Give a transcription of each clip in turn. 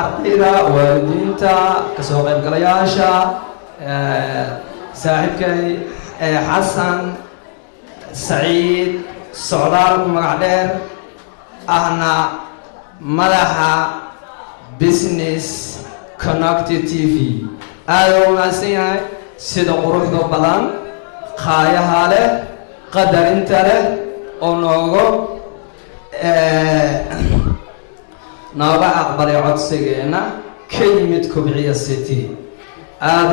ardayda waalidiinta kasoo qaybgalayaasha saaxiibkay xasan saciid socdaalku magac dheer ahna madaxa business connected TV aada u mahadsan yahay sida quruxda badan qaayaha leh qadarinta leh oo nooga aqbalay codsigeena ka yimid Kobciya City aad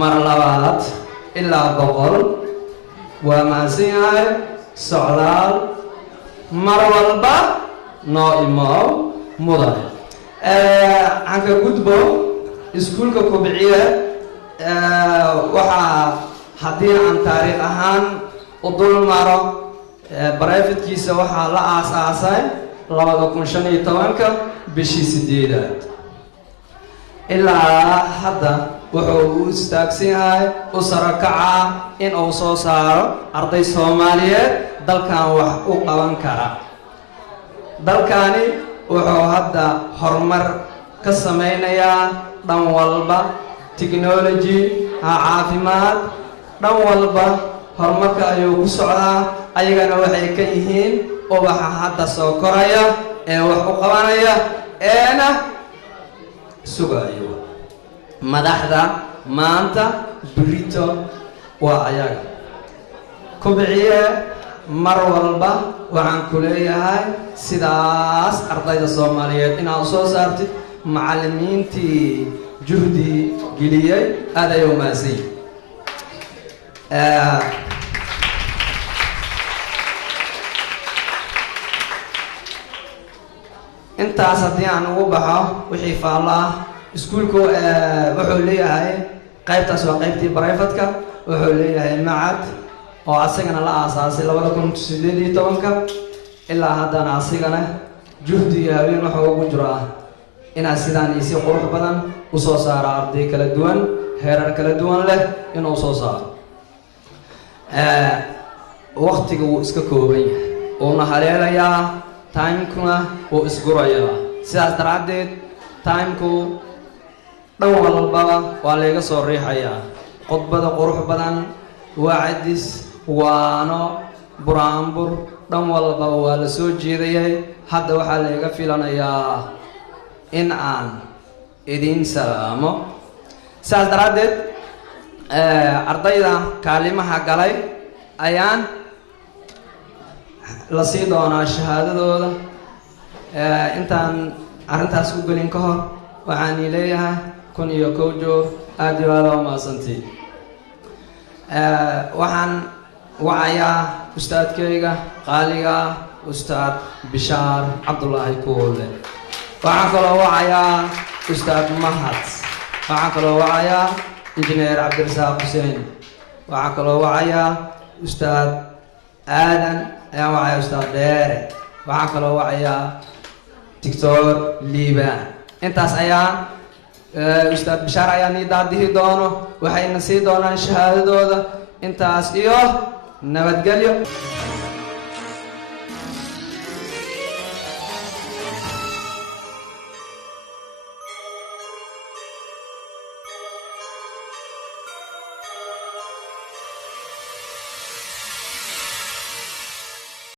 mar labaad ilaa 100 waa mahadsan yahay socdaal mar walba noo imow mudan aan ka gudbo iskuulka Kobciya waxaa haddii aan taariikh ahaan u dul maro barayfadkiisa waxaa la aasaasay 2015 bishii 8 ilaa hadda wuxuu u istaagsan yahay u sarakaca in uu soo saaro arday Soomaaliyeed dalkan wax u qaban kara dalkani wuxuu hadda horumar ka sameynayaa dhan walba technology caafimaad dhan walba horumarka ayuu ku socdaa ayagana waxay ka yihiin ubaxa hadda soo koraya ee wax u qabanaya eena sugayo madaxda maanta burito waa ayaga Kobciya mar walba waxaan ku leeyahay sidaas ardayda Soomaaliyeed inaad soo saartid macallimiintii juhdi geliyay aad ay u mahadsan intaas haddii aan ugu baxo wixii faallaa iskuulku wuxuu leeyahay qaybtaas waa qaybtii barayfadka wuxuu leeyahay macad oo asagana la aasaasay 2018 ilaa haddana asigana juhdi iyo habeen waxa ugu jira inaa sidaan isi qurux badan u soo saaro arday kala duwan heerar kala duwan leh inuu soo saaro waqtiga wuu iska kooban yahay uuna haleelayaa timekuna wuu isgurayaa sidaas daraaddeed timeku dhan walbaba waa laga soo riixayaa khudbada qurux badan wacdis waano buraanbur dhan walbaba waa la soo jeedayay hadda waxaa laga filanayaa in aan idin salaamo sidaas daraaddeed ardayda kaalimaha galay ayaan la sii doonaa shahaadadooda intaan arrintaas u gelin ka hor waxaan leeyahay 1 joor aad iyo aad u mahadsantiin waxaan wacayaa ustaadkayga qaaliga ustaad Bishaar Cabdullaahi Kuule waxaan kaloo wacayaa ustaad Mahad waxaan kaloo wacayaa injineer Cabdirasaaq Xuseen waxaan kaloo wacayaa ustaad Aadan ayaan wacayaa ustaad Dheere waxaan kaloo wacayaa Dr. Liibaan intaas ayaa ustaad Bishaar ayaa nii daadihi doono waxayna sii doonaan shahaadadooda intaas iyo nabadgelyo